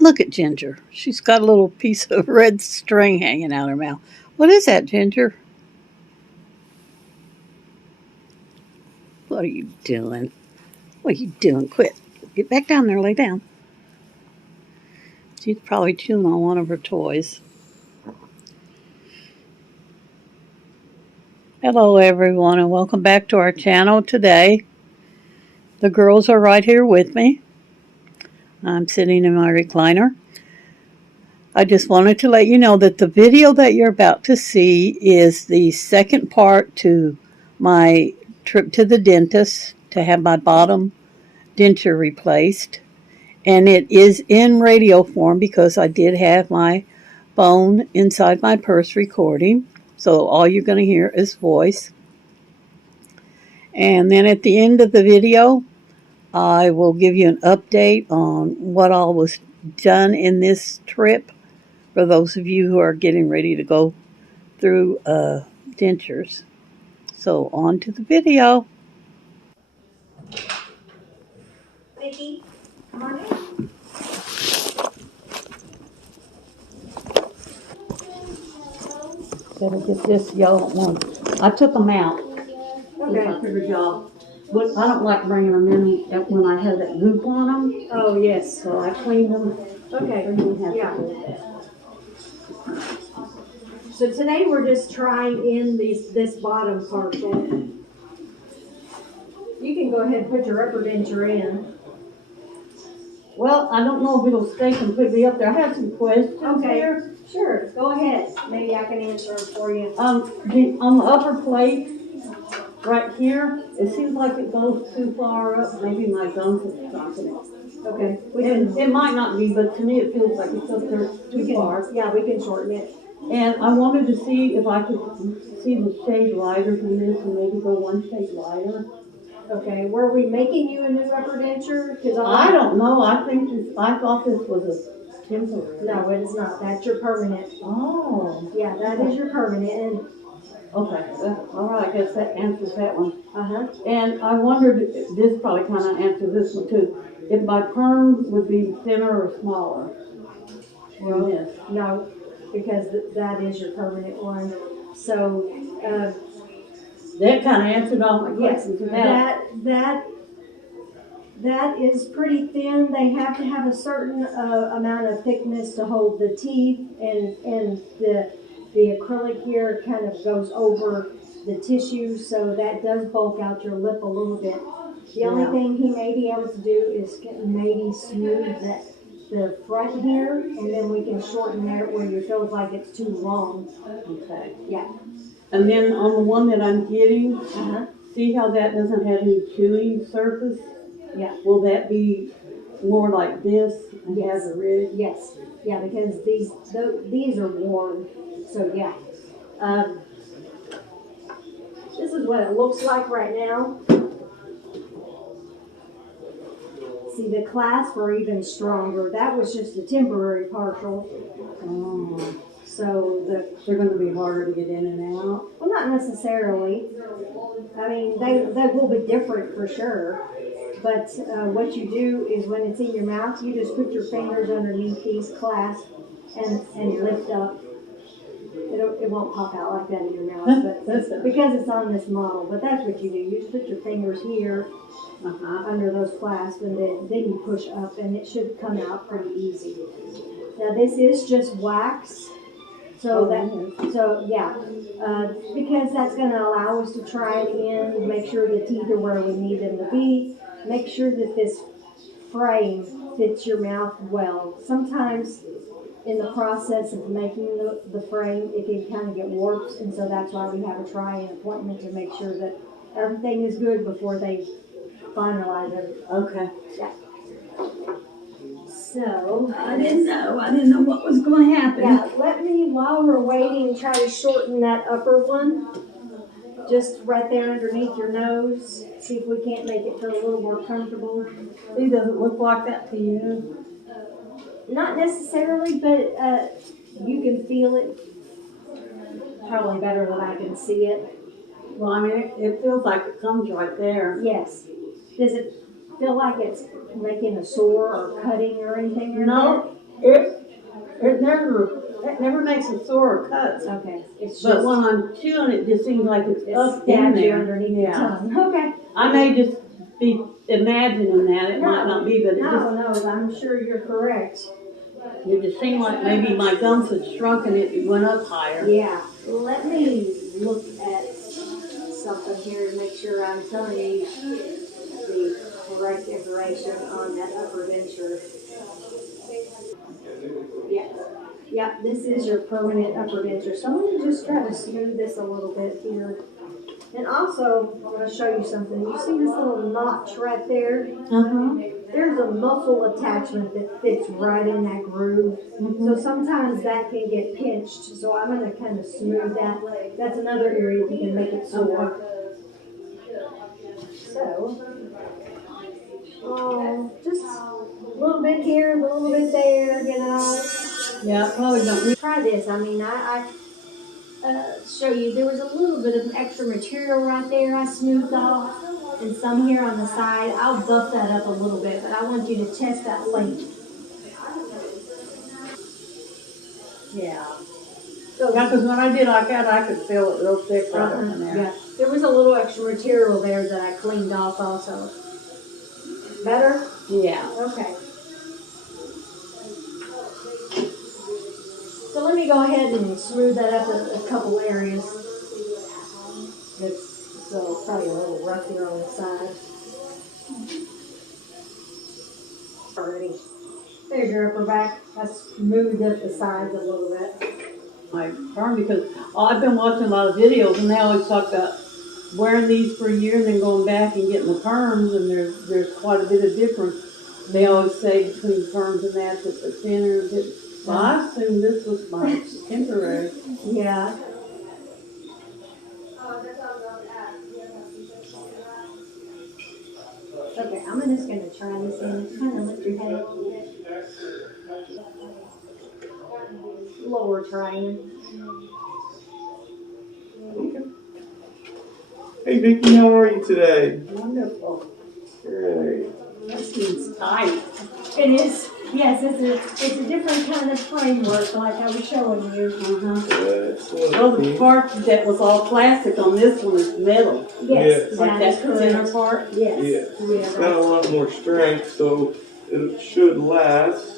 Look at Ginger. She's got a little piece of red string hanging out her mouth. What is that, Ginger? What are you doing? What are you doing? Quit. Get back down there, lay down. She's probably chewing on one of her toys. Hello, everyone, and welcome back to our channel today. The girls are right here with me. I'm sitting in my recliner. I just wanted to let you know that the video that you're about to see is the second part to my trip to the dentist to have my bottom denture replaced. And it is in radio form because I did have my phone inside my purse recording. So all you're going to hear is voice. And then at the end of the video, I will give you an update on what all was done in this trip for those of you who are getting ready to go through dentures. So on to the video. Vicky, come on in. Better get this yellow one. I took them out. Okay. I figured y'all. But I don't like bringing them in when I have that goop on them. Oh, yes. So I cleaned them. Okay. Yeah. So today we're just trying in this bottom partial. You can go ahead and put your upper denture in. Well, I don't know if it'll stay completely up there. I have some questions here. Sure. Go ahead. Maybe I can answer them for you. On the upper plate, right here, it seems like it goes too far up. Maybe my gums are stopping it. Okay. It might not be, but to me it feels like it's up there too far. Yeah, we can shorten it. And I wanted to see if I could see the shade lighter than this and maybe go one shade lighter. Okay. Were we making you a new upper denture? I don't know. I thought this was a temporary. No, it is not. That's your permanent. Oh. Yeah, that is your permanent. And okay. All right. I guess that answers that one. And I wondered, this probably kind of answers this one too, if my perm would be thinner or smaller. Well, no, because that is your permanent one. So, that kind of answered all my questions. That is pretty thin. They have to have a certain amount of thickness to hold the teeth, and the acrylic here kind of goes over the tissue, so that does bulk out your lip a little bit. The only thing he may be able to do is maybe smooth the front here, and then we can shorten there where you feel like it's too long. Okay. Yeah. And then on the one that I'm getting, see how that doesn't have any chewing surface? Yeah. Will that be more like this and Yes. have a ridge? Yes. Yeah, because these are worn. So yeah. This is what it looks like right now. See, the clasps are even stronger. That was just a temporary partial. Oh. So they're going to be harder to get in and out? Well, not necessarily. I mean, they will be different for sure. But what you do is when it's in your mouth, you just put your fingers underneath these clasps and lift up. It won't pop out like that in your mouth, but because it's on this model. But that's what you do. You just put your fingers here under those clasps, and then you push up, and it should come out pretty easy. Now this is just wax, because that's going to allow us to try it in, make sure the teeth are where we need them to be, make sure that this frame fits your mouth well. Sometimes in the process of making the frame, it can kind of get warped, and so that's why we have a try-in appointment to make sure that everything is good before they finalize it. Okay. Yeah. So I didn't know what was going to happen. Yeah, let me, while we're waiting, try to shorten that upper one. Just right there underneath your nose. See if we can't make it feel a little more comfortable. It doesn't look like that to you? Not necessarily, but you can feel it probably better than I can see it. Well, I mean, it feels like it comes right there. Yes. Does it feel like it's making a sore or cutting or anything? No. It never makes a sore or cuts. Okay. It's But just, when I'm chewing, it just seems like it's it up in stabs you there. underneath the Yeah. tongue. Okay. I may just be imagining that. It might not be, but No, I'm sure you're correct. it just seemed like maybe my gums had shrunk and it went up higher. Yeah. Let me look at something here to make sure I'm telling you the correct information on that upper denture. Yeah. Yeah, this is your permanent upper denture. So I'm gonna just try to smooth this a little bit here. And also, I'm gonna show you something. You see this little notch right there? Uh-huh. There's a muscle attachment that fits right in that groove. So sometimes that can get pinched. So I'm gonna kind of smooth that. That's another area that can make it sore. So, just a little bit here, a little bit there, you know. Yeah, probably don't need. Try this. I mean, I show you there was a little bit of extra material right there I smoothed off, and some here on the side. I'll buff that up a little bit, but I want you to test that length. Yeah. So, Yeah, because when I did like that, I could feel it real thick right up in there. yeah, there was a little extra material there that I cleaned off also. Better? Yeah. Okay. So let me go ahead and smooth that up a couple areas. It's probably a little rough here on the side. Already. There's your upper back. I smoothed up the sides a little bit. My perm, because I've been watching a lot of videos and they always talk about wearing these for a year and then going back and getting the perms, and there's quite a bit of difference. They always say between perms and that the thinner. Well, I assumed this was my temporary. Yeah. Okay, I'm just gonna try this in. Kind of lift your head up a little bit. Lower trying. Hey Vicki, how are you today? Wonderful. Great. That seems tight. It is. Yes, it's a different kind of framework, like I was showing you. Excellent. Well, the part that was all plastic on this one is metal. Yes, Like that is that center correct. part. Yes. Yeah, it's got a lot more strength, so it should last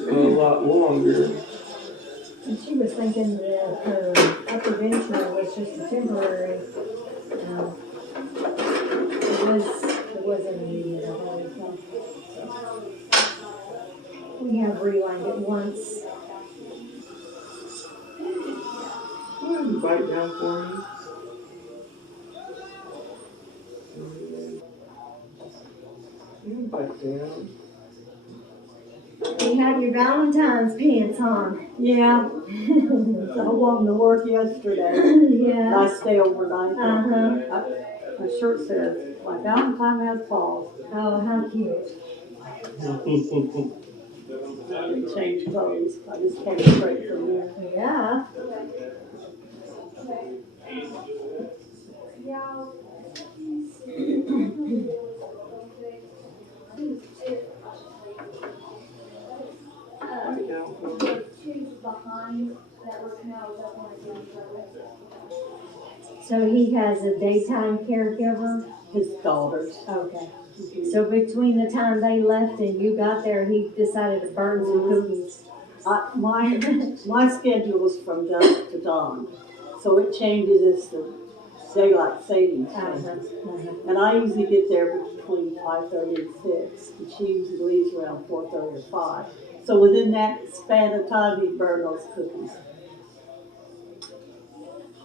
a lot longer. And she was thinking that her upper denture was just a temporary. It was an immediate. We have relined it once. Go ahead and bite down for me. And bite down. You have your Valentine's pants on. Yeah. I wore them to work yesterday. Yeah. I stay overnight. Uh-huh. My shirt says, my Valentine has paws. Oh, how cute. I didn't change clothes. I just came straight from there. Yeah. Bite down for me. So he has a daytime caregiver? His daughters. Okay. So between the time they left and you got there, he decided to burn some cookies. My schedule is from dusk to dawn, so it changes as the daylight savings changes. And I usually get there between 5:30 and 6, and she usually leaves around 4:30 or 5. So within that span of time, he'd burn those cookies.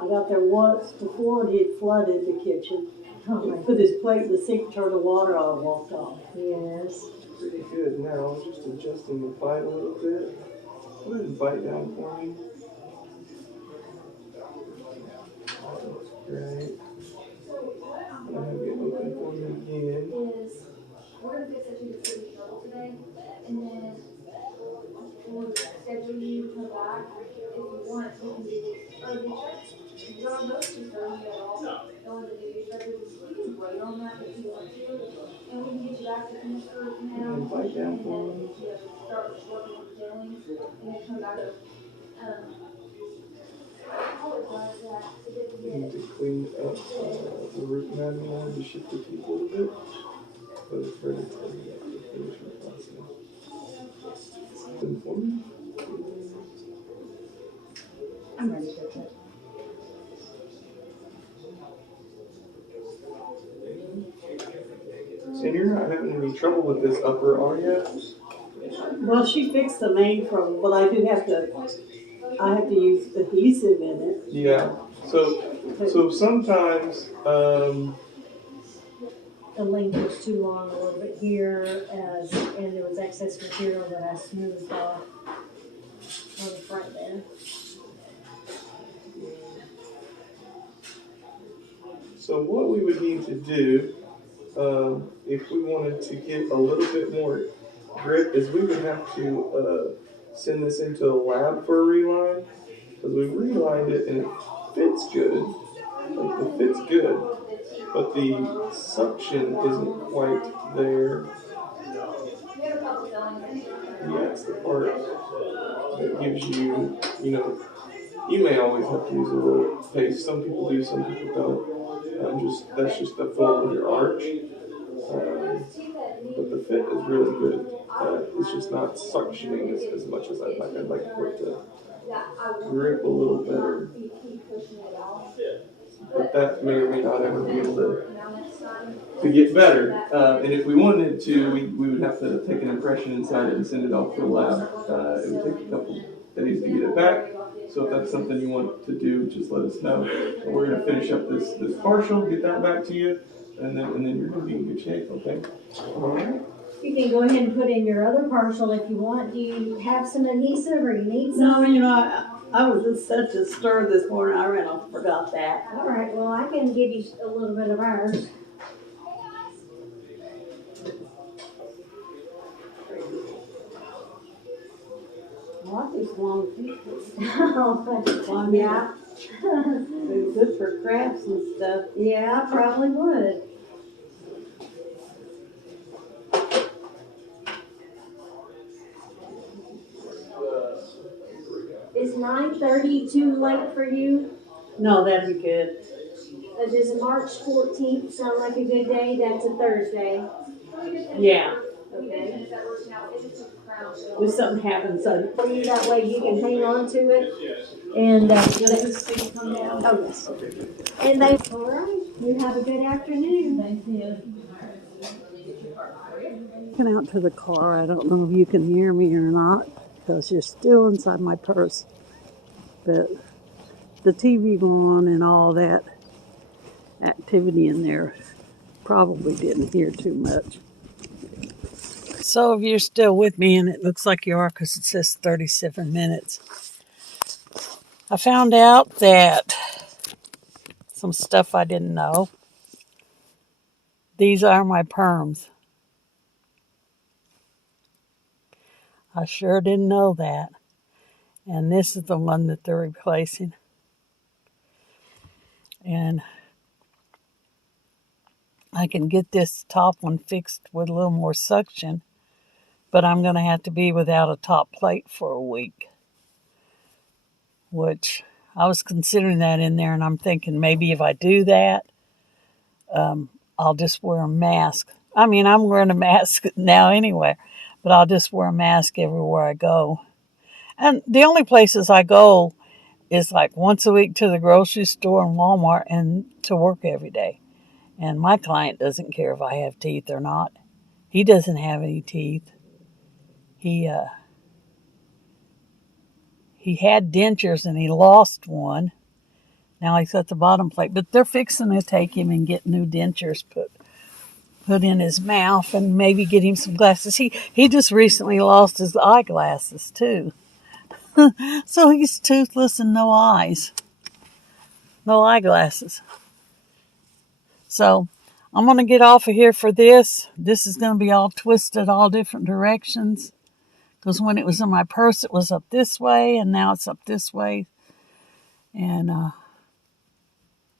I got there once before and he had flooded the kitchen. He put his plate in the sink, turned the water on, and walked off. Yes. Pretty good now. I'm just adjusting the bite a little bit. Go ahead and bite down for me. That looks great. I'm gonna have it open for you again. We're gonna fix it to the city shuttle today, and then we'll schedule And bite down for me. You need to clean up the root manual and to shift the teeth a little bit, but it's ready for you to finish your process. Then for me. I'm ready for it. And you're not having any trouble with this upper, are you? Well, she fixed the main trouble, but I have to use adhesive in it. Yeah. So sometimes, The length was too long a little bit here, and there was excess material that I smoothed off on the front there. so what we would need to do, if we wanted to get a little bit more grip, is we would have to send this into a lab for a reline, because we relined it and it fits good. Like the fit's good, but the suction isn't quite there. That's the part that gives you, you may always have to use a little paste. Some people do, some people don't. That's just the form of your arch. But the fit is really good. It's just not suctioning as much as I'd like. I'd like for it to grip a little better. But that may or may not ever be able to get better. And if we wanted to, we would have to take an impression inside it and send it off to the lab. It would take a couple days to get it back. So if that's something you want to do, just let us know. And we're going to finish up this partial, get that back to you, and then you're going to be in good shape, okay? All right. You can go ahead and put in your other partial if you want. Do you have some adhesive or you need No, some? I was in such a stir this morning, I ran off, forgot that. All right, well, I can give you a little bit of ours. I like these long pieces. Oh, yeah. They're good for crafts and stuff. Yeah, I probably would. Is 9:30 too late for you? No, that'd be good. Does March 14th sound like a good day? That's a Thursday. Yeah. Okay. If something happens, For you, that way you can hang on to it. And, does this thing come down? oh, yes. And they, all right, you have a good afternoon. Thank you. Looking out to the car, I don't know if you can hear me or not because you're still inside my purse. But the TV on and all that activity in there probably didn't hear too much. So if you're still with me, and it looks like you are because it says 37 minutes, I found out that some stuff I didn't know. These are my perms. I sure didn't know that. And this is the one that they're replacing. And I can get this top one fixed with a little more suction, but I'm going to have to be without a top plate for a week. Which I was considering that in there, and I'm thinking maybe if I do that, I'll just wear a mask. I mean, I'm wearing a mask now anyway, but I'll just wear a mask everywhere I go. And the only places I go is like once a week to the grocery store and Walmart and to work every day. And my client doesn't care if I have teeth or not. He doesn't have any teeth. He had dentures and he lost one. Now he's at the bottom plate, but they're fixing to take him and get new dentures put in his mouth and maybe get him some glasses. He just recently lost his eyeglasses too. So he's toothless and no eyes. No eyeglasses. So I'm going to get off of here for this. This is going to be all twisted, all different directions Because when it was in my purse, it was up this way, and now it's up this way. And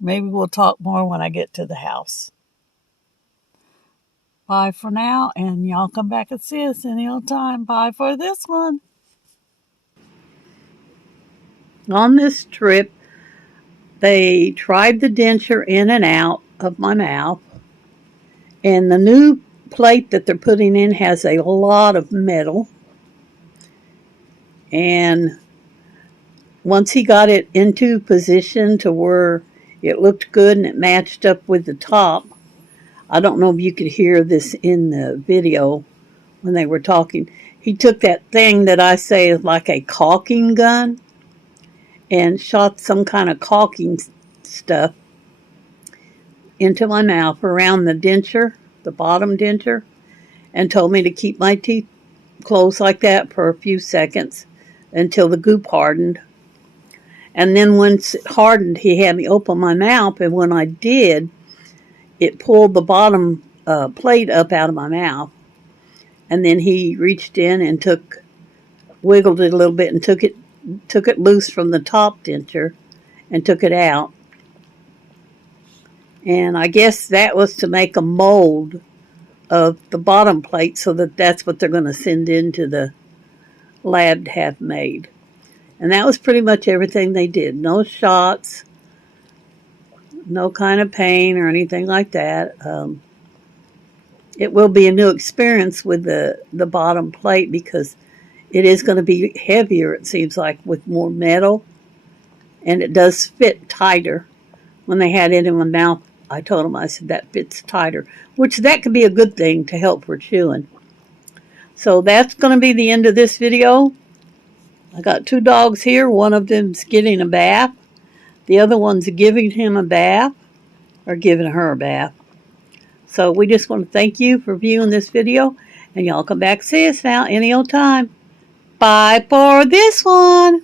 maybe we'll talk more when I get to the house. Bye for now, and y'all come back and see us any old time. Bye for this one. On this trip, they tried the denture in and out of my mouth, and the new plate that they're putting in has a lot of metal. And once he got it into position to where it looked good and it matched up with the top, I don't know if you could hear this in the video when they were talking. He took that thing that I say is like a caulking gun and shot some kind of caulking stuff into my mouth around the denture, the bottom denture, and told me to keep my teeth closed like that for a few seconds until the goop hardened. And then once it hardened, he had me open my mouth, and when I did, it pulled the bottom plate up out of my mouth. And then he reached in and wiggled it a little bit and took it loose from the top denture and took it out. And I guess that was to make a mold of the bottom plate so that that's what they're going to send into the lab to have made. And that was pretty much everything they did. No shots, no kind of pain or anything like that. It will be a new experience with the bottom plate because it is going to be heavier, it seems like, with more metal. And it does fit tighter. When they had it in my mouth, I told them, I said, that fits tighter, which that could be a good thing to help for chewing. So that's going to be the end of this video. I got 2 dogs here. One of them's getting a bath. The other one's giving him a bath, or giving her a bath. So we just want to thank you for viewing this video, and y'all come back and see us now any old time. Bye for this one.